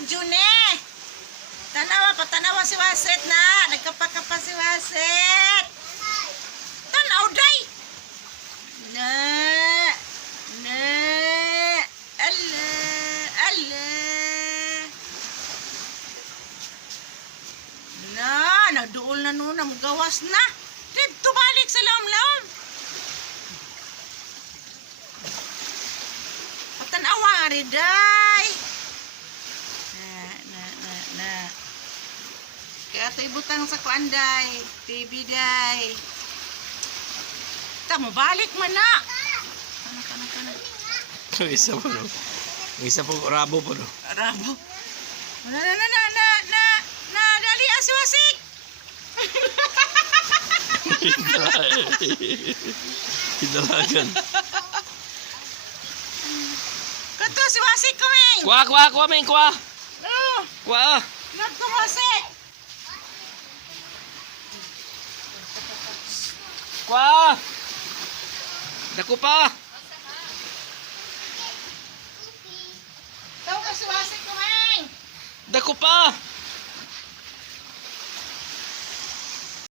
video ne. Tanawa pa, tanawa si Waset na. Nagkapakapa si Waset. Tanaw day. Na. Na. Ala. Ala. Na. Nagduol na nun. Gawas na. Dito balik sa laom-laom. Tanawa nga rin day. Na. Kaya ito ibutang sa kuanday. TV day. Tamo balik man na. Kana. Isa po no. Isa po rabo po no. Rabo. Na dali aswasik. Hidalagan. Kato si Wasik kuming. Kuha, men, kuha. Oh, Kuha. nagko Wasik. Kuha. Dako pa. Taw ka si Wasik kuming. Dako pa.